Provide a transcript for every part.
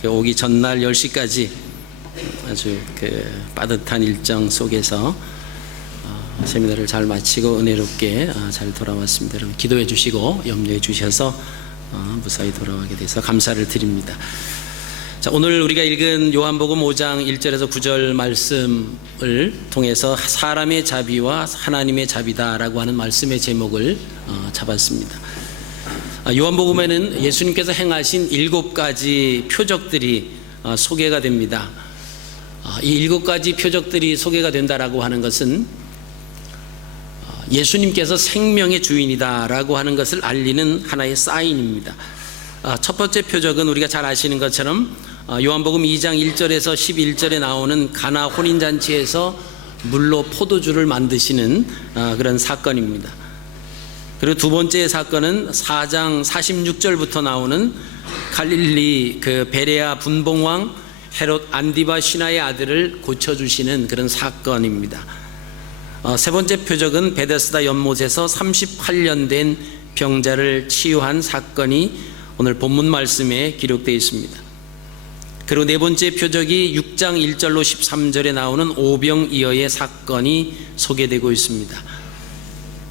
그 오기 전날 10시까지 아주 그 빠듯한 일정 속에서 세미나를 잘 마치고 은혜롭게 잘 돌아왔습니다. 여러분 기도해 주시고 염려해 주셔서 무사히 돌아가게 돼서 감사를 드립니다. 자, 오늘 우리가 읽은 요한복음 5장 1절에서 9절 말씀을 통해서 사람의 자비와 하나님의 자비다라고 하는 말씀의 제목을 잡았습니다. 요한복음에는 예수님께서 행하신 7가지 표적들이 소개가 됩니다. 이 7가지 표적들이 소개가 된다라고 하는 것은 예수님께서 생명의 주인이다라고 하는 것을 알리는 하나의 사인입니다. 첫 번째 표적은 우리가 잘 아시는 것처럼 요한복음 2장 1절에서 11절에 나오는 가나 혼인잔치에서 물로 포도주를 만드시는 그런 사건입니다. 그리고 두 번째 사건은 4장 46절부터 나오는 갈릴리 그 베레아 분봉왕 헤롯 안디바 신하의 아들을 고쳐주시는 그런 사건입니다. 세 번째 표적은 베데스다 연못에서 38년 된 병자를 치유한 사건이 오늘 본문 말씀에 기록되어 있습니다. 그리고 네 번째 표적이 6장 1절로 13절에 나오는 오병이어의 사건이 소개되고 있습니다.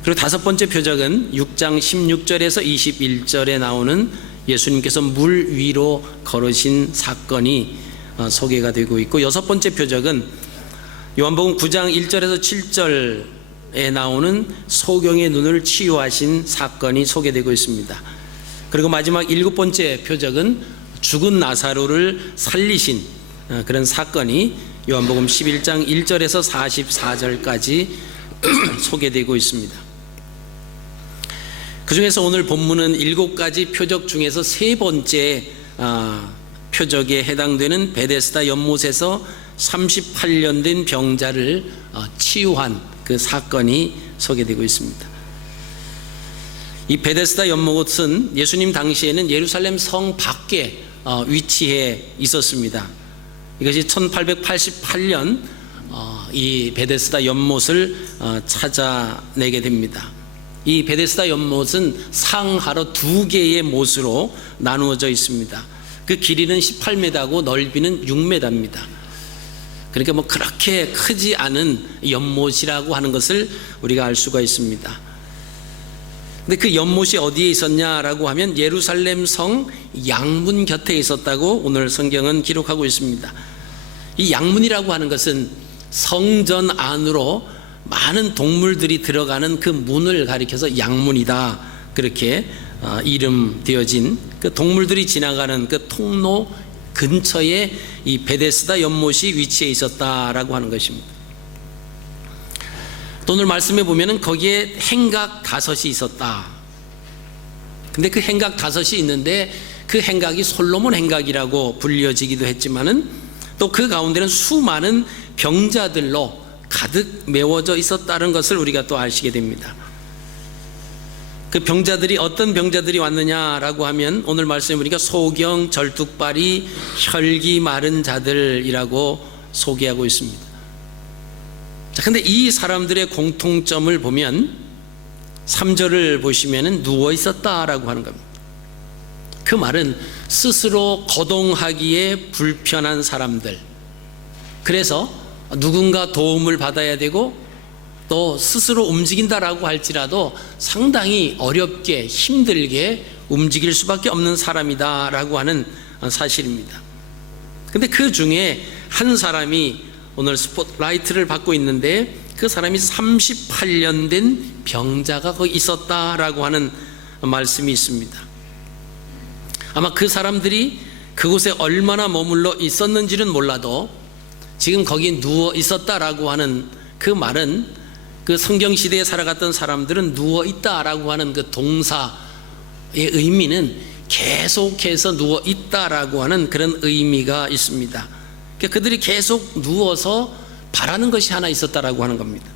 그리고 다섯 번째 표적은 6장 16절에서 21절에 나오는 예수님께서 물 위로 걸으신 사건이 소개가 되고 있고, 여섯 번째 표적은 요한복음 9장 1절에서 7절에 나오는 소경의 눈을 치유하신 사건이 소개되고 있습니다. 그리고 마지막 일곱 번째 표적은 죽은 나사로를 살리신 그런 사건이 요한복음 11장 1절에서 44절까지 소개되고 있습니다. 그 중에서 오늘 본문은 7가지 표적 중에서 세 번째 표적에 해당되는 베데스다 연못에서 38년 된 병자를 치유한 그 사건이 소개되고 있습니다. 이 베데스다 연못은 예수님 당시에는 예루살렘 성 밖에 위치해 있었습니다. 이것이 1888년 이 베데스다 연못을 찾아내게 됩니다. 이 베데스다 연못은 상하로 2개의 못으로 나누어져 있습니다. 그 길이는 18m고 넓이는 6m입니다. 그러니까 뭐 그렇게 크지 않은 연못이라고 하는 것을 우리가 알 수가 있습니다. 근데 그 연못이 어디에 있었냐라고 하면 예루살렘 성 양문 곁에 있었다고 오늘 성경은 기록하고 있습니다. 이 양문이라고 하는 것은 성전 안으로 많은 동물들이 들어가는 그 문을 가리켜서 양문이다, 그렇게 이름되어진 그 동물들이 지나가는 그 통로 근처에 이 베데스다 연못이 위치해 있었다라고 하는 것입니다. 또 오늘 말씀에 보면은 거기에 행각 5이 있었다. 근데 그 행각 5이 있는데 그 행각이 솔로몬 행각이라고 불려지기도 했지만은 또 그 가운데는 수많은 병자들로 가득 메워져 있었다는 것을 우리가 또 아시게 됩니다. 그 병자들이 어떤 병자들이 왔느냐라고 하면 오늘 말씀해 보니까 소경, 절뚝발이, 혈기 마른 자들이라고 소개하고 있습니다. 자, 근데 이 사람들의 공통점을 보면 3절을 보시면은 누워 있었다라고 하는 겁니다. 그 말은 스스로 거동하기에 불편한 사람들, 그래서 누군가 도움을 받아야 되고 또 스스로 움직인다라고 할지라도 상당히 어렵게 힘들게 움직일 수밖에 없는 사람이다라고 하는 사실입니다. 근데 그 중에 한 사람이 오늘 스포트라이트를 받고 있는데 그 사람이 38년 된 병자가 거기 있었다라고 하는 말씀이 있습니다. 아마 그 사람들이 그곳에 얼마나 머물러 있었는지는 몰라도 지금 거기 누워 있었다라고 하는 그 말은 그 성경시대에 살아갔던 사람들은 누워 있다라고 하는 그 동사의 의미는 계속해서 누워 있다라고 하는 그런 의미가 있습니다. 그러니까 그들이 계속 누워서 바라는 것이 하나 있었다라고 하는 겁니다.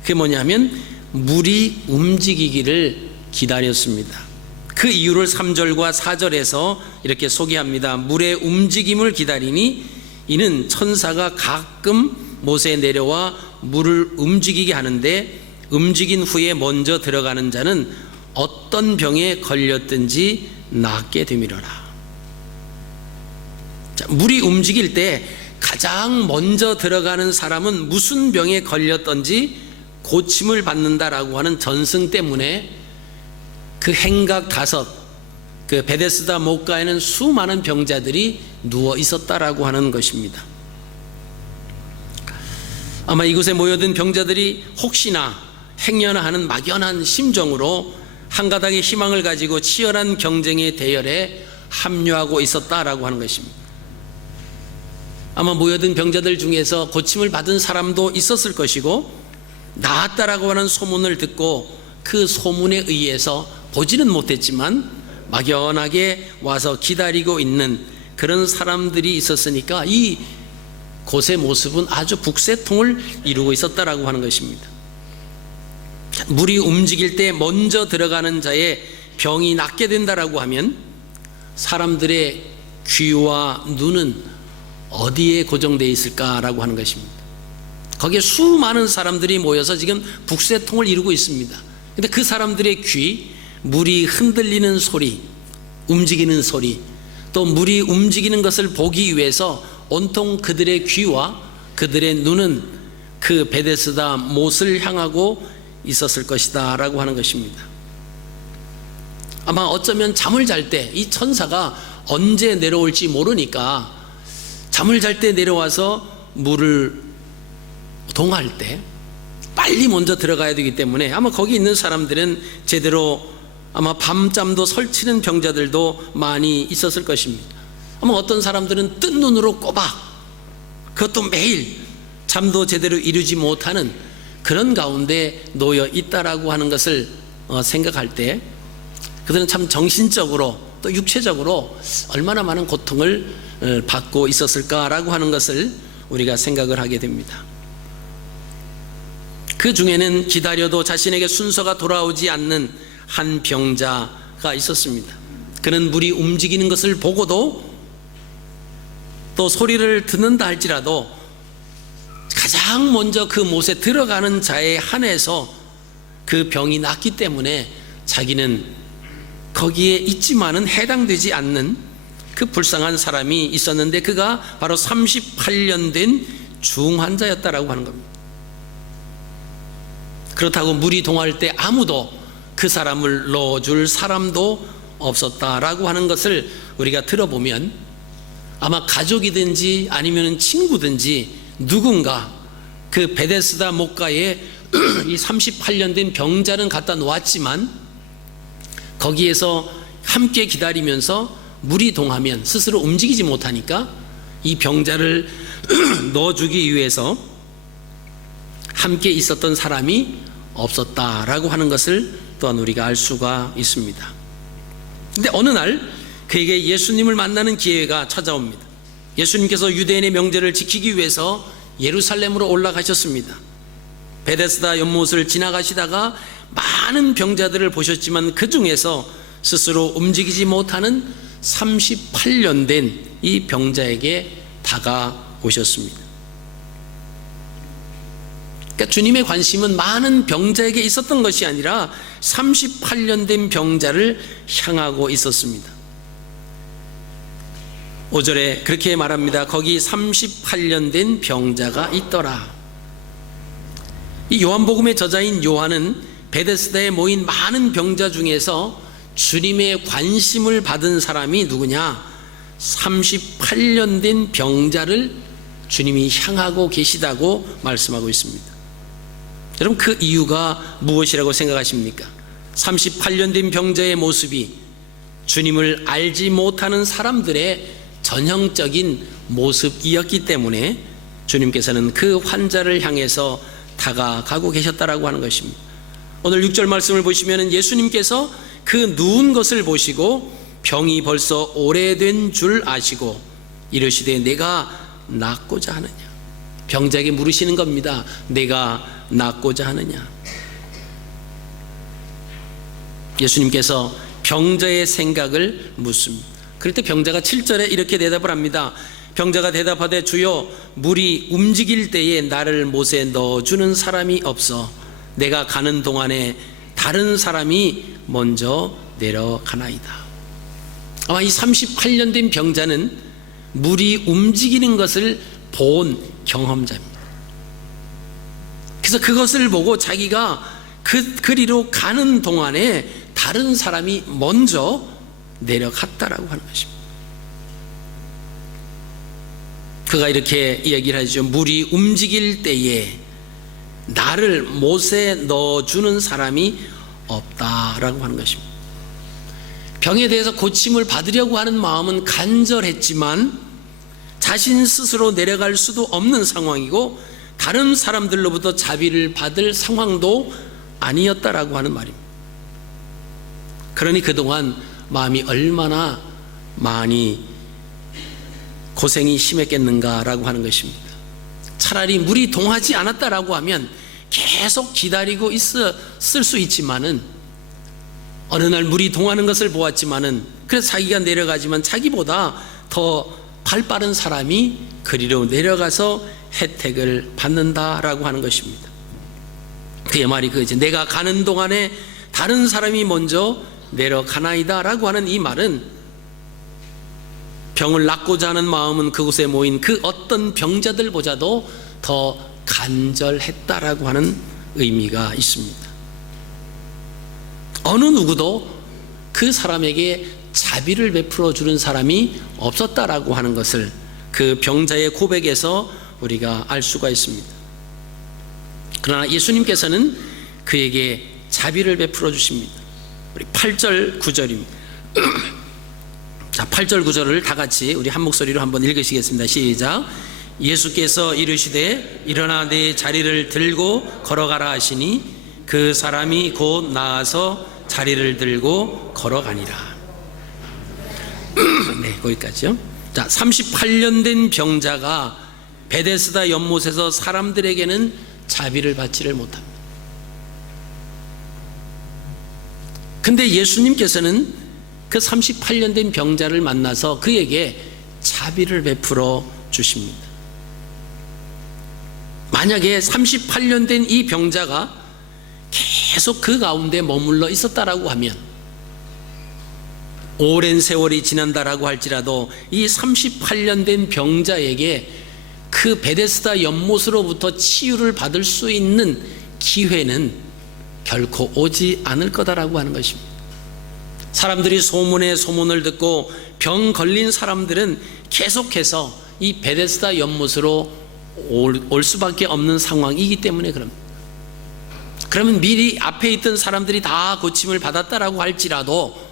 그게 뭐냐면 물이 움직이기를 기다렸습니다. 그 이유를 3절과 4절에서 이렇게 소개합니다. 물의 움직임을 기다리니 이는 천사가 가끔 못에 내려와 물을 움직이게 하는데 움직인 후에 먼저 들어가는 자는 어떤 병에 걸렸든지 낫게 되미러라. 자, 물이 움직일 때 가장 먼저 들어가는 사람은 무슨 병에 걸렸던지 고침을 받는다라고 하는 전승 때문에 그 행각 다섯, 그 베데스다 목가에는 수많은 병자들이 누워 있었다라고 하는 것입니다. 아마 이곳에 모여든 병자들이 혹시나 행여나하는 막연한 심정으로 한 가닥의 희망을 가지고 치열한 경쟁의 대열에 합류하고 있었다라고 하는 것입니다. 아마 모여든 병자들 중에서 고침을 받은 사람도 있었을 것이고, 나았다라고 하는 소문을 듣고 그 소문에 의해서 보지는 못했지만 막연하게 와서 기다리고 있는 그런 사람들이 있었으니까 이 곳의 모습은 아주 북새통을 이루고 있었다라고 하는 것입니다. 물이 움직일 때 먼저 들어가는 자의 병이 낫게 된다라고 하면 사람들의 귀와 눈은 어디에 고정되어 있을까라고 하는 것입니다. 거기에 수많은 사람들이 모여서 지금 북새통을 이루고 있습니다. 근데 그 사람들의 귀, 물이 흔들리는 소리, 움직이는 소리, 또 물이 움직이는 것을 보기 위해서 온통 그들의 귀와 그들의 눈은 그 베데스다 못을 향하고 있었을 것이다 라고 하는 것입니다. 아마 어쩌면 잠을 잘 때 이 천사가 언제 내려올지 모르니까 잠을 잘 때 내려와서 물을 동할 때 빨리 먼저 들어가야 되기 때문에 아마 거기 있는 사람들은 제대로 아마 밤잠도 설치는 병자들도 많이 있었을 것입니다. 아마 어떤 사람들은 뜬 눈으로 꼬박, 그것도 매일 잠도 제대로 이루지 못하는 그런 가운데 놓여 있다라고 하는 것을 생각할 때 그들은 참 정신적으로 또 육체적으로 얼마나 많은 고통을 받고 있었을까라고 하는 것을 우리가 생각을 하게 됩니다. 그 중에는 기다려도 자신에게 순서가 돌아오지 않는 한 병자가 있었습니다. 그는 물이 움직이는 것을 보고도 또 소리를 듣는다 할지라도 가장 먼저 그 못에 들어가는 자에 한해서 그 병이 낫기 때문에 자기는 거기에 있지만은 해당되지 않는 그 불쌍한 사람이 있었는데 그가 바로 38년 된 중환자였다라고 하는 겁니다. 그렇다고 물이 동할 때 아무도 그 사람을 넣어줄 사람도 없었다라고 하는 것을 우리가 들어보면 아마 가족이든지 아니면 친구든지 누군가 그 베데스다 목가에 이 38년 된 병자는 갖다 놓았지만 거기에서 함께 기다리면서 물이 동하면 스스로 움직이지 못하니까 이 병자를 넣어주기 위해서 함께 있었던 사람이 없었다라고 하는 것을 또한 우리가 알 수가 있습니다. 근데 어느 날 그에게 예수님을 만나는 기회가 찾아옵니다. 예수님께서 유대인의 명절을 지키기 위해서 예루살렘으로 올라가셨습니다. 베데스다 연못을 지나가시다가 많은 병자들을 보셨지만 그 중에서 스스로 움직이지 못하는 38년 된 이 병자에게 다가오셨습니다. 그러니까 주님의 관심은 많은 병자에게 있었던 것이 아니라 38년 된 병자를 향하고 있었습니다. 5절에 그렇게 말합니다. 거기 38년 된 병자가 있더라. 이 요한복음의 저자인 요한은 베데스다에 모인 많은 병자 중에서 주님의 관심을 받은 사람이 누구냐? 38년 된 병자를 주님이 향하고 계시다고 말씀하고 있습니다. 여러분 그 이유가 무엇이라고 생각하십니까? 38년 된 병자의 모습이 주님을 알지 못하는 사람들의 전형적인 모습이었기 때문에 주님께서는 그 환자를 향해서 다가가고 계셨다라고 하는 것입니다. 오늘 6절 말씀을 보시면 예수님께서 그 누운 것을 보시고 병이 벌써 오래된 줄 아시고 이르시되 내가 낫고자 하느냐. 병자에게 물으시는 겁니다. 내가 낫고자 하느냐. 예수님께서 병자의 생각을 묻습니다. 그럴 때 병자가 7절에 이렇게 대답을 합니다. 병자가 대답하되 주여 물이 움직일 때에 나를 못에 넣어주는 사람이 없어 내가 가는 동안에 다른 사람이 먼저 내려가나이다. 아마 이 38년 된 병자는 물이 움직이는 것을 본 경험자입니다. 그래서 그것을 보고 자기가 그리로 가는 동안에 다른 사람이 먼저 내려갔다라고 하는 것입니다. 그가 이렇게 얘기를 하죠. 물이 움직일 때에 나를 못에 넣어주는 사람이 없다라고 하는 것입니다. 병에 대해서 고침을 받으려고 하는 마음은 간절했지만 자신 스스로 내려갈 수도 없는 상황이고 다른 사람들로부터 자비를 받을 상황도 아니었다라고 하는 말입니다. 그러니 그동안 마음이 얼마나 많이 고생이 심했겠는가라고 하는 것입니다. 차라리 물이 동하지 않았다라고 하면 계속 기다리고 있었을 수 있지만은 어느 날 물이 동하는 것을 보았지만은 그래서 자기가 내려가지만 자기보다 더 발 빠른 사람이 그리로 내려가서 혜택을 받는다라고 하는 것입니다. 그의 말이 그거지. 내가 가는 동안에 다른 사람이 먼저 내려가나이다 라고 하는 이 말은 병을 낫고자 하는 마음은 그곳에 모인 그 어떤 병자들보다도 더 간절했다라고 하는 의미가 있습니다. 어느 누구도 그 사람에게 자비를 베풀어 주는 사람이 없었다라고 하는 것을 그 병자의 고백에서 우리가 알 수가 있습니다. 그러나 예수님께서는 그에게 자비를 베풀어 주십니다. 우리 8절 9절입니다. 자, 8절 9절을 다 같이 우리 한 목소리로 한번 읽으시겠습니다. 시작. 예수께서 이르시되 일어나 내 자리를 들고 걸어가라 하시니 그 사람이 곧 나아서 자리를 들고 걸어가니라. 네, 거기까지요. 자, 38년 된 병자가 베데스다 연못에서 사람들에게는 자비를 받지를 못합니다. 근데 예수님께서는 그 38년 된 병자를 만나서 그에게 자비를 베풀어 주십니다. 만약에 38년 된 이 병자가 계속 그 가운데 머물러 있었다라고 하면, 오랜 세월이 지난다라고 할지라도 이 38년 된 병자에게 그 베데스다 연못으로부터 치유를 받을 수 있는 기회는 결코 오지 않을 거다라고 하는 것입니다. 사람들이 소문에 소문을 듣고 병 걸린 사람들은 계속해서 이 베데스다 연못으로 올 수밖에 없는 상황이기 때문에 그럽니다. 그러면 미리 앞에 있던 사람들이 다 고침을 받았다라고 할지라도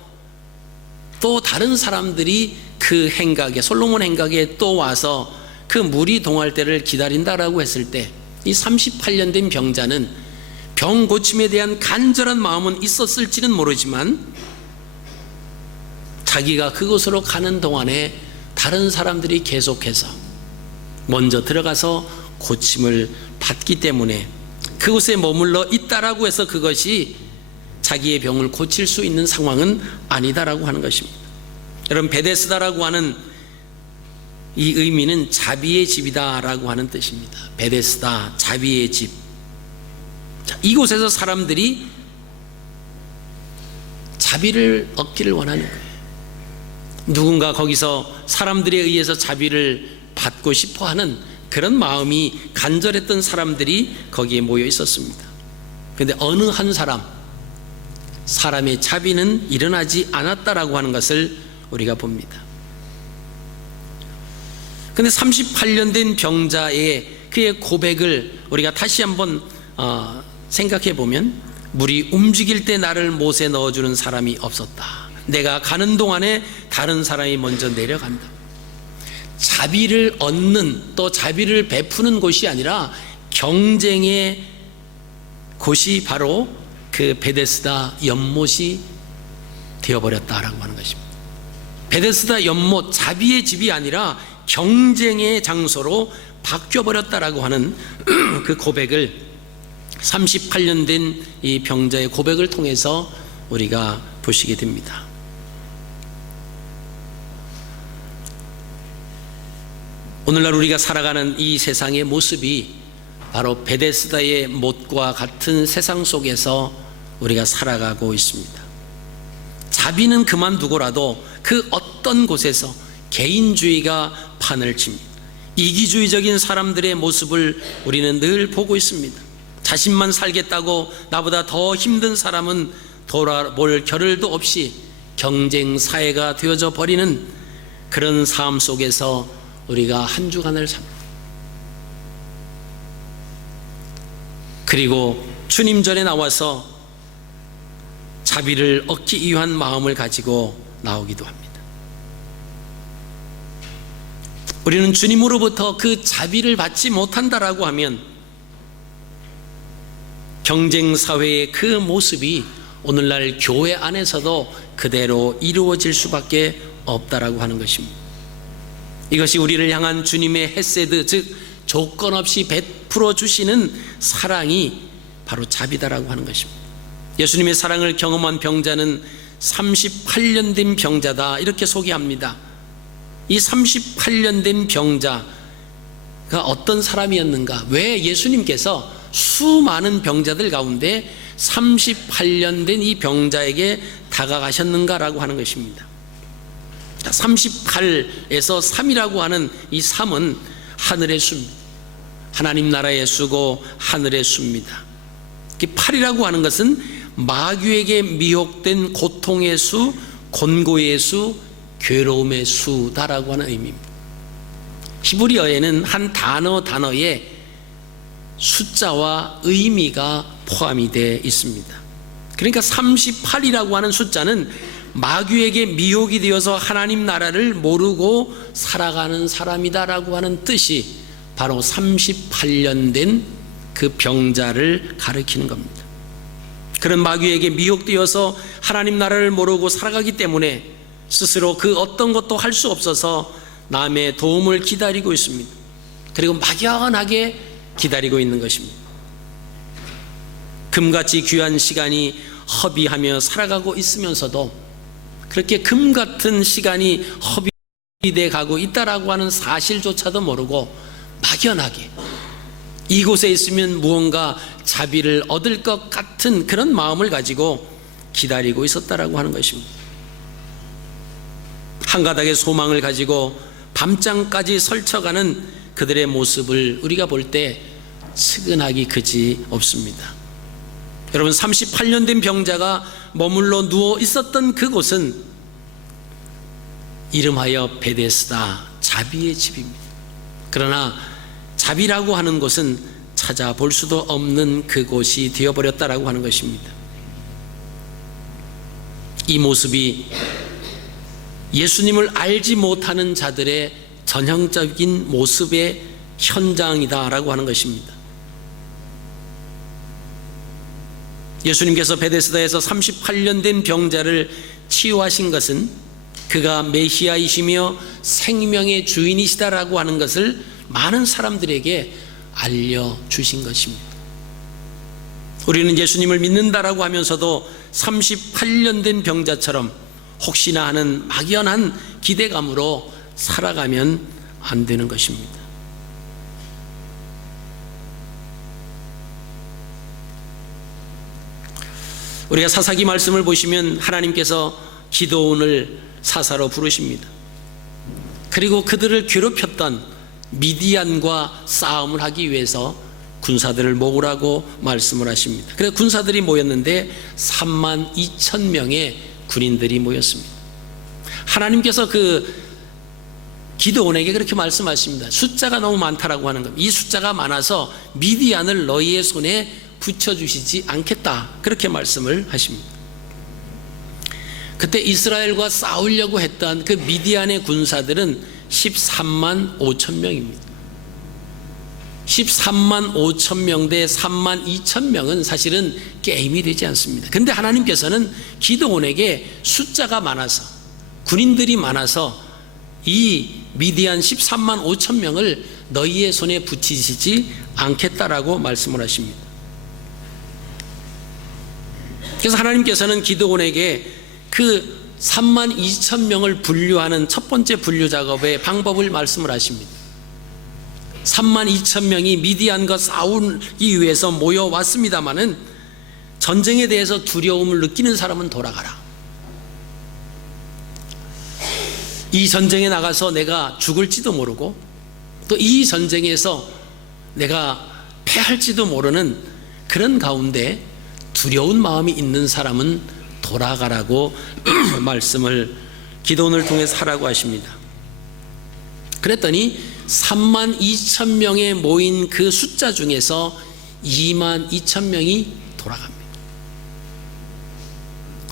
또 다른 사람들이 그 행각에, 솔로몬 행각에 또 와서 그 물이 동할 때를 기다린다라고 했을 때 이 38년 된 병자는 병 고침에 대한 간절한 마음은 있었을지는 모르지만 자기가 그곳으로 가는 동안에 다른 사람들이 계속해서 먼저 들어가서 고침을 받기 때문에 그곳에 머물러 있다라고 해서 그것이 자기의 병을 고칠 수 있는 상황은 아니다라고 하는 것입니다. 여러분, 베데스다라고 하는 이 의미는 자비의 집이다라고 하는 뜻입니다. 베데스다, 자비의 집. 자, 이곳에서 사람들이 자비를 얻기를 원하는 거예요. 누군가 거기서 사람들에 의해서 자비를 받고 싶어하는 그런 마음이 간절했던 사람들이 거기에 모여 있었습니다. 그런데 어느 한 사람의 자비는 일어나지 않았다라고 하는 것을 우리가 봅니다. 그런데 38년 된 병자의 그의 고백을 우리가 다시 한번 생각해 보면, 물이 움직일 때 나를 못에 넣어주는 사람이 없었다. 내가 가는 동안에 다른 사람이 먼저 내려간다. 자비를 얻는, 또 자비를 베푸는 곳이 아니라 경쟁의 곳이 바로 그 베데스다 연못이 되어버렸다라고 하는 것입니다. 베데스다 연못, 자비의 집이 아니라 경쟁의 장소로 바뀌어버렸다라고 하는 그 고백을, 38년 된 이 병자의 고백을 통해서 우리가 보시게 됩니다. 오늘날 우리가 살아가는 이 세상의 모습이 바로 베데스다의 못과 같은 세상 속에서 우리가 살아가고 있습니다. 자비는 그만두고라도 그 어떤 곳에서 개인주의가 판을 칩니다. 이기주의적인 사람들의 모습을 우리는 늘 보고 있습니다. 자신만 살겠다고 나보다 더 힘든 사람은 돌아볼 겨를도 없이 경쟁 사회가 되어져 버리는 그런 삶 속에서 우리가 한 주간을 삽니다. 그리고 주님 전에 나와서 자비를 얻기 위한 마음을 가지고 나오기도 합니다. 우리는 주님으로부터 그 자비를 받지 못한다라고 하면 경쟁사회의 그 모습이 오늘날 교회 안에서도 그대로 이루어질 수밖에 없다라고 하는 것입니다. 이것이 우리를 향한 주님의 헤세드, 즉 조건 없이 베풀어 주시는 사랑이 바로 자비다라고 하는 것입니다. 예수님의 사랑을 경험한 병자는 38년 된 병자다 이렇게 소개합니다. 이 38년 된 병자가 어떤 사람이었는가? 왜 예수님께서 수많은 병자들 가운데 38년 된 이 병자에게 다가가셨는가라고 하는 것입니다. 38에서 3이라고 하는 이 3은 하늘의 수입니다. 하나님 나라의 수고 하늘의 수입니다. 8이라고 하는 것은 마귀에게 미혹된 고통의 수, 곤고의 수, 괴로움의 수다라고 하는 의미입니다. 히브리어에는 한 단어에 숫자와 의미가 포함이 되어 있습니다. 그러니까 38이라고 하는 숫자는 마귀에게 미혹이 되어서 하나님 나라를 모르고 살아가는 사람이다라고 하는 뜻이 바로 38년 된 그 병자를 가리키는 겁니다. 그런 마귀에게 미혹되어서 하나님 나라를 모르고 살아가기 때문에 스스로 그 어떤 것도 할 수 없어서 남의 도움을 기다리고 있습니다. 그리고 막연하게 기다리고 있는 것입니다. 금같이 귀한 시간이 허비하며 살아가고 있으면서도 그렇게 금같은 시간이 허비돼 가고 있다라고 하는 사실조차도 모르고 막연하게 이곳에 있으면 무언가 자비를 얻을 것 같은 그런 마음을 가지고 기다리고 있었다라고 하는 것입니다. 한 가닥의 소망을 가지고 밤잠까지 설쳐가는 그들의 모습을 우리가 볼 때 측은하기 그지 없습니다. 여러분, 38년 된 병자가 머물러 누워 있었던 그곳은 이름하여 베데스다, 자비의 집입니다. 그러나 자비라고 하는 곳은 찾아볼 수도 없는 그곳이 되어버렸다라고 하는 것입니다. 이 모습이 예수님을 알지 못하는 자들의 전형적인 모습의 현장이다라고 하는 것입니다. 예수님께서 베데스다에서 38년 된 병자를 치유하신 것은 그가 메시아이시며 생명의 주인이시다라고 하는 것을 많은 사람들에게 알려주신 것입니다. 우리는 예수님을 믿는다라고 하면서도 38년 된 병자처럼 혹시나 하는 막연한 기대감으로 살아가면 안 되는 것입니다. 우리가 사사기 말씀을 보시면 하나님께서 기드온을 사사로 부르십니다. 그리고 그들을 괴롭혔던 미디안과 싸움을 하기 위해서 군사들을 모으라고 말씀을 하십니다. 그래서 군사들이 모였는데 32,000명의 군인들이 모였습니다. 하나님께서 그 기드온에게 그렇게 말씀하십니다. 숫자가 너무 많다라고 하는 겁니다. 이 숫자가 많아서 미디안을 너희의 손에 붙여주시지 않겠다, 그렇게 말씀을 하십니다. 그때 이스라엘과 싸우려고 했던 그 미디안의 군사들은 13만 5천 명입니다. 13만 5천 명 대 3만 2천 명은 사실은 게임이 되지 않습니다. 그런데 하나님께서는 기드온에게 숫자가 많아서, 군인들이 많아서 이 미디안 13만 5천 명을 너희의 손에 붙이시지 않겠다라고 말씀을 하십니다. 그래서 하나님께서는 기드온에게 그 3만 2천 명을 분류하는 첫 번째 분류 작업의 방법을 말씀을 하십니다. 3만 2천 명이 미디안과 싸우기 위해서 모여왔습니다마는 전쟁에 대해서 두려움을 느끼는 사람은 돌아가라. 이 전쟁에 나가서 내가 죽을지도 모르고 또 이 전쟁에서 내가 패할지도 모르는 그런 가운데 두려운 마음이 있는 사람은 돌아가라고 말씀을 기도원을 통해서 하라고 하십니다. 그랬더니 32,000명에 모인 그 숫자 중에서 22,000명이 돌아갑니다.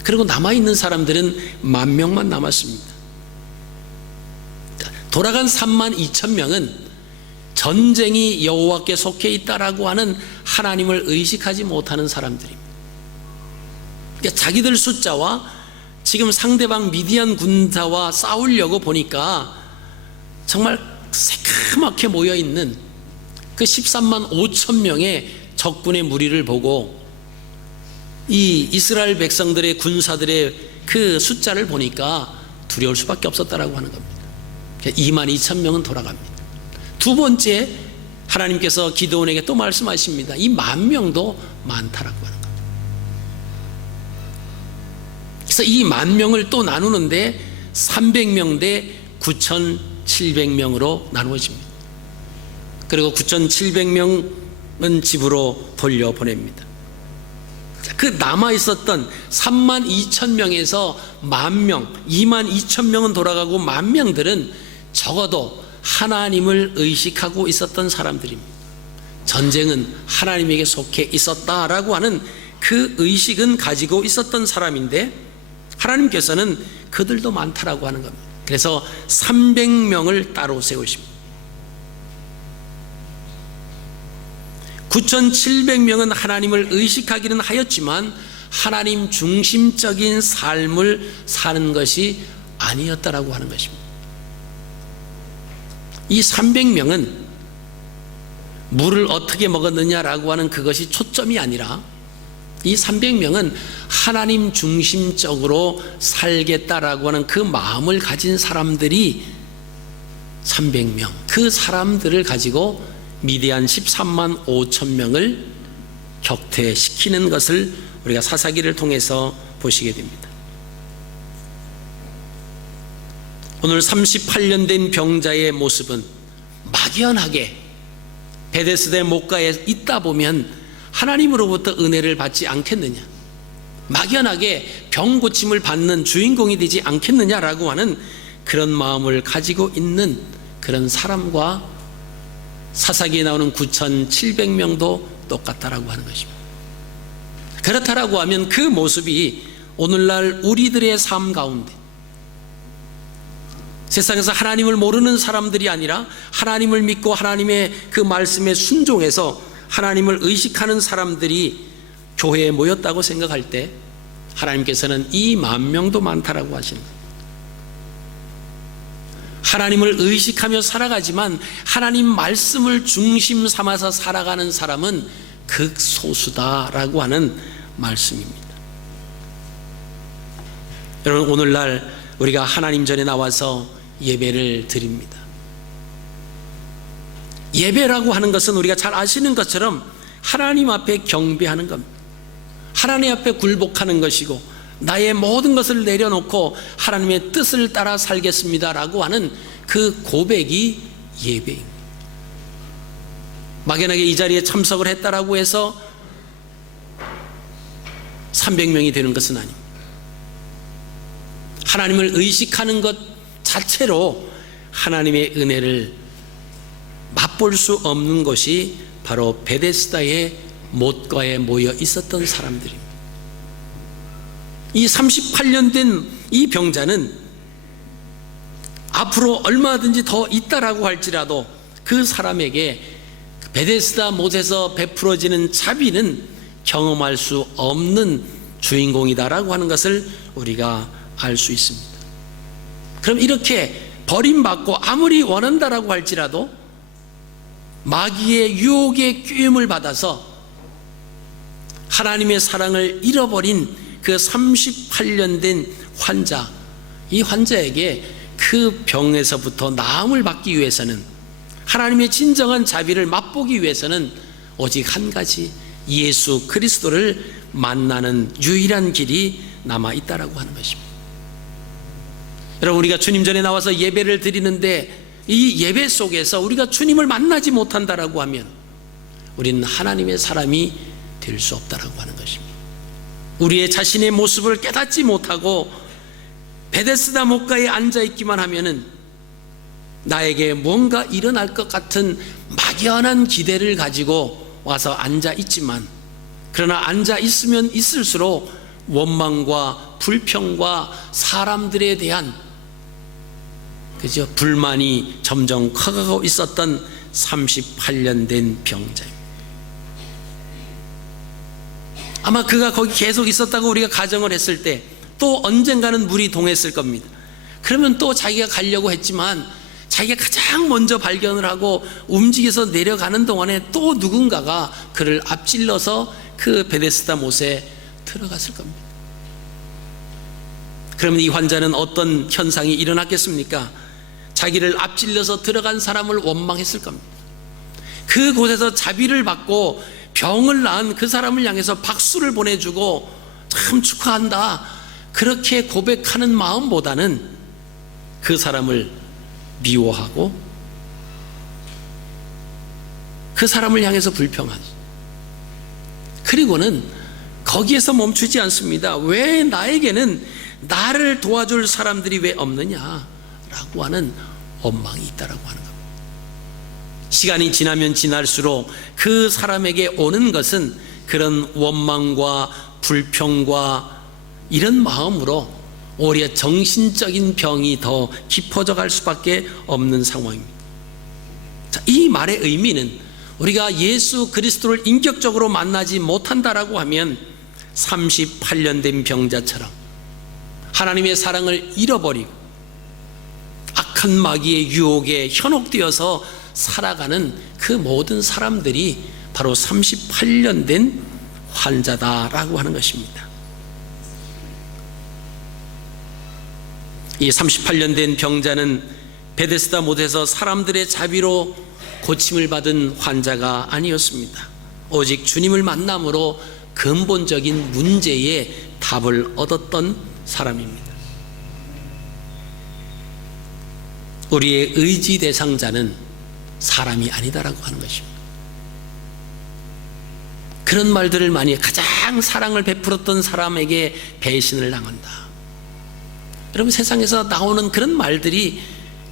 그리고 남아있는 사람들은 10,000명만 남았습니다. 돌아간 32,000명은 전쟁이 여호와께 속해 있다라고 하는 하나님을 의식하지 못하는 사람들입니다. 그러니까 자기들 숫자와 지금 상대방 미디안 군사와 싸우려고 보니까 정말 새카맣게 모여있는 그 13만 5천 명의 적군의 무리를 보고 이 이스라엘 백성들의 군사들의 그 숫자를 보니까 두려울 수밖에 없었다라고 하는 겁니다. 22,000명은 돌아갑니다. 두 번째, 하나님께서 기드온에게 또 말씀하십니다. 이 10,000명도 많다라고 하는 겁니다. 그래서 이 10,000명을 또 나누는데 300명 대 9,700명으로 나누어집니다. 그리고 9,700명은 집으로 돌려보냅니다. 그 남아있었던 32,000명에서 10,000명, 22,000명은 돌아가고 10,000명들은 적어도 하나님을 의식하고 있었던 사람들입니다. 전쟁은 하나님에게 속해 있었다라고 하는 그 의식은 가지고 있었던 사람인데 하나님께서는 그들도 많다라고 하는 겁니다. 그래서 300명을 따로 세우십니다. 9,700명은 하나님을 의식하기는 하였지만 하나님 중심적인 삶을 사는 것이 아니었다라고 하는 것입니다. 이 300명은 물을 어떻게 먹었느냐라고 하는 그것이 초점이 아니라 이 300명은 하나님 중심적으로 살겠다라고 하는 그 마음을 가진 사람들이 300명, 그 사람들을 가지고 미디안 13만 5천 명을 격퇴시키는 것을 우리가 사사기를 통해서 보시게 됩니다. 오늘 38년 된 병자의 모습은 막연하게 베데스다의 목가에 있다 보면 하나님으로부터 은혜를 받지 않겠느냐, 막연하게 병 고침을 받는 주인공이 되지 않겠느냐라고 하는 그런 마음을 가지고 있는 그런 사람과 사사기에 나오는 9,700명도 똑같다라고 하는 것입니다. 그렇다라고 하면 그 모습이 오늘날 우리들의 삶 가운데 세상에서 하나님을 모르는 사람들이 아니라 하나님을 믿고 하나님의 그 말씀에 순종해서 하나님을 의식하는 사람들이 교회에 모였다고 생각할 때 하나님께서는 이 10,000명도 많다라고 하시는 거예요. 하나님을 의식하며 살아가지만 하나님 말씀을 중심 삼아서 살아가는 사람은 극소수다라고 하는 말씀입니다. 여러분, 오늘날 우리가 하나님 전에 나와서 예배를 드립니다. 예배라고 하는 것은 우리가 잘 아시는 것처럼 하나님 앞에 경배하는 겁니다. 하나님 앞에 굴복하는 것이고 나의 모든 것을 내려놓고 하나님의 뜻을 따라 살겠습니다라고 하는 그 고백이 예배입니다. 막연하게 이 자리에 참석을 했다라고 해서 300명이 되는 것은 아닙니다. 하나님을 의식하는 것 자체로 하나님의 은혜를 맛볼 수 없는 것이 바로 베데스다의 못가에 모여 있었던 사람들입니다. 이 38년 된 이 병자는 앞으로 얼마든지 더 있다라고 할지라도 그 사람에게 베데스다 못에서 베풀어지는 자비는 경험할 수 없는 주인공이다라고 하는 것을 우리가 알 수 있습니다. 그럼 이렇게 버림받고 아무리 원한다라고 할지라도 마귀의 유혹의 꾀임을 받아서 하나님의 사랑을 잃어버린 그 38년 된 환자, 이 환자에게 그 병에서부터 나음을 받기 위해서는, 하나님의 진정한 자비를 맛보기 위해서는 오직 한 가지, 예수 그리스도를 만나는 유일한 길이 남아 있다라고 하는 것입니다. 여러분, 우리가 주님 전에 나와서 예배를 드리는데 이 예배 속에서 우리가 주님을 만나지 못한다라고 하면 우리는 하나님의 사람이 될 수 없다라고 하는 것입니다. 우리의 자신의 모습을 깨닫지 못하고 베데스다 목가에 앉아있기만 하면은 나에게 뭔가 일어날 것 같은 막연한 기대를 가지고 와서 앉아있지만, 그러나 앉아있으면 있을수록 원망과 불평과 사람들에 대한 불만이 점점 커가고 있었던 38년 된 병자입니다. 아마 그가 거기 계속 있었다고 우리가 가정을 했을 때 또 언젠가는 물이 동했을 겁니다. 그러면 또 자기가 가려고 했지만 자기가 가장 먼저 발견을 하고 움직여서 내려가는 동안에 또 누군가가 그를 앞질러서 그 베데스다 못에 들어갔을 겁니다. 그러면 이 환자는 어떤 현상이 일어났겠습니까? 자기를 앞질러서 들어간 사람을 원망했을 겁니다. 그곳에서 자비를 받고 병을 낳은 그 사람을 향해서 박수를 보내주고 참 축하한다, 그렇게 고백하는 마음보다는 그 사람을 미워하고 그 사람을 향해서 불평하지. 그리고는 거기에서 멈추지 않습니다. 왜 나에게는 나를 도와줄 사람들이 왜 없느냐라고 하는 원망이 있다라고 하는 겁니다. 시간이 지나면 지날수록 그 사람에게 오는 것은 그런 원망과 불평과 이런 마음으로 오히려 정신적인 병이 더 깊어져 갈 수밖에 없는 상황입니다. 자, 이 말의 의미는 우리가 예수 그리스도를 인격적으로 만나지 못한다라고 하면 38년 된 병자처럼 하나님의 사랑을 잃어버리고 악한 마귀의 유혹에 현혹되어서 살아가는 그 모든 사람들이 바로 38년 된 환자다라고 하는 것입니다. 이 38년 된 병자는 베데스다 못에서 사람들의 자비로 고침을 받은 환자가 아니었습니다. 오직 주님을 만남으로 근본적인 문제의 답을 얻었던 사람입니다. 우리의 의지 대상자는 사람이 아니다라고 하는 것입니다. 그런 말들을 많이 해. 가장 사랑을 베풀었던 사람에게 배신을 당한다. 여러분, 세상에서 나오는 그런 말들이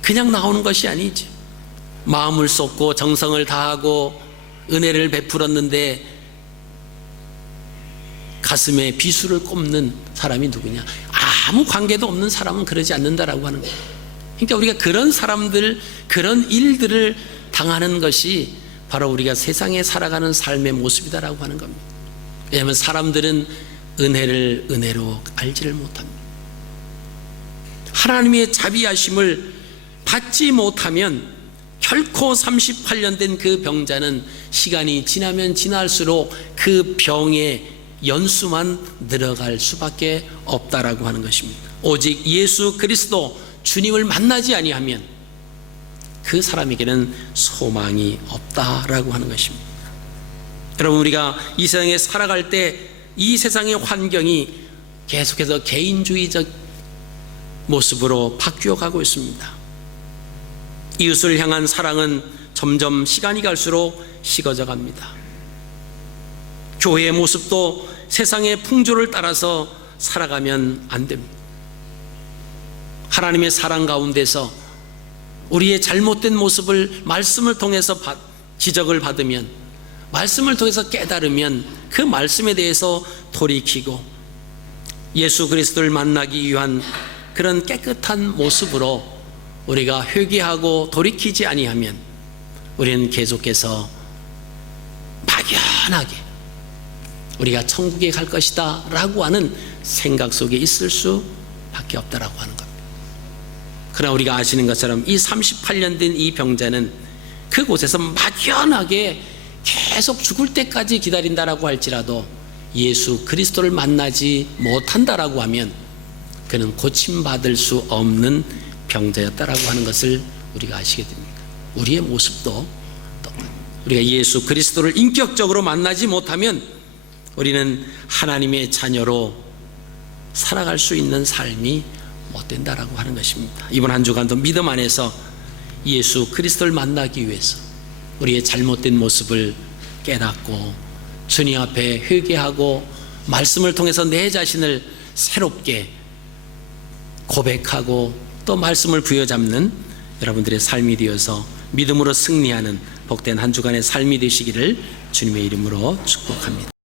그냥 나오는 것이 아니죠. 마음을 쏟고 정성을 다하고 은혜를 베풀었는데 가슴에 비수를 꼽는 사람이 누구냐? 아무 관계도 없는 사람은 그러지 않는다라고 하는 거예요. 그러니까 우리가 그런 사람들, 그런 일들을 당하는 것이 바로 우리가 세상에 살아가는 삶의 모습이다라고 하는 겁니다. 왜냐하면 사람들은 은혜를 은혜로 알지를 못합니다. 하나님의 자비하심을 받지 못하면 결코 38년 된 그 병자는 시간이 지나면 지날수록 그 병의 연수만 늘어갈 수밖에 없다라고 하는 것입니다. 오직 예수 그리스도 주님을 만나지 아니하면 그 사람에게는 소망이 없다라고 하는 것입니다. 여러분, 우리가 이 세상에 살아갈 때 이 세상의 환경이 계속해서 개인주의적 모습으로 바뀌어 가고 있습니다. 이웃을 향한 사랑은 점점 시간이 갈수록 식어져 갑니다. 교회의 모습도 세상의 풍조를 따라서 살아가면 안 됩니다. 하나님의 사랑 가운데서 우리의 잘못된 모습을 말씀을 통해서 지적을 받으면, 말씀을 통해서 깨달으면 그 말씀에 대해서 돌이키고 예수 그리스도를 만나기 위한 그런 깨끗한 모습으로 우리가 회개하고 돌이키지 아니하면 우리는 계속해서 막연하게 우리가 천국에 갈 것이다 라고 하는 생각 속에 있을 수밖에 없다라고 하는 겁니다. 그러나 우리가 아시는 것처럼 이 38년 된 이 병자는 그곳에서 막연하게 계속 죽을 때까지 기다린다라고 할지라도 예수 그리스도를 만나지 못한다라고 하면 그는 고침받을 수 없는 병자였다라고 하는 것을 우리가 아시게 됩니다. 우리의 모습도 똑같아요. 우리가 예수 그리스도를 인격적으로 만나지 못하면 우리는 하나님의 자녀로 살아갈 수 있는 삶이 못 된다라고 하는 것입니다. 이번 한 주간도 믿음 안에서 예수 그리스도를 만나기 위해서 우리의 잘못된 모습을 깨닫고 주님 앞에 회개하고 말씀을 통해서 내 자신을 새롭게 고백하고 또 말씀을 부여잡는 여러분들의 삶이 되어서 믿음으로 승리하는 복된 한 주간의 삶이 되시기를 주님의 이름으로 축복합니다.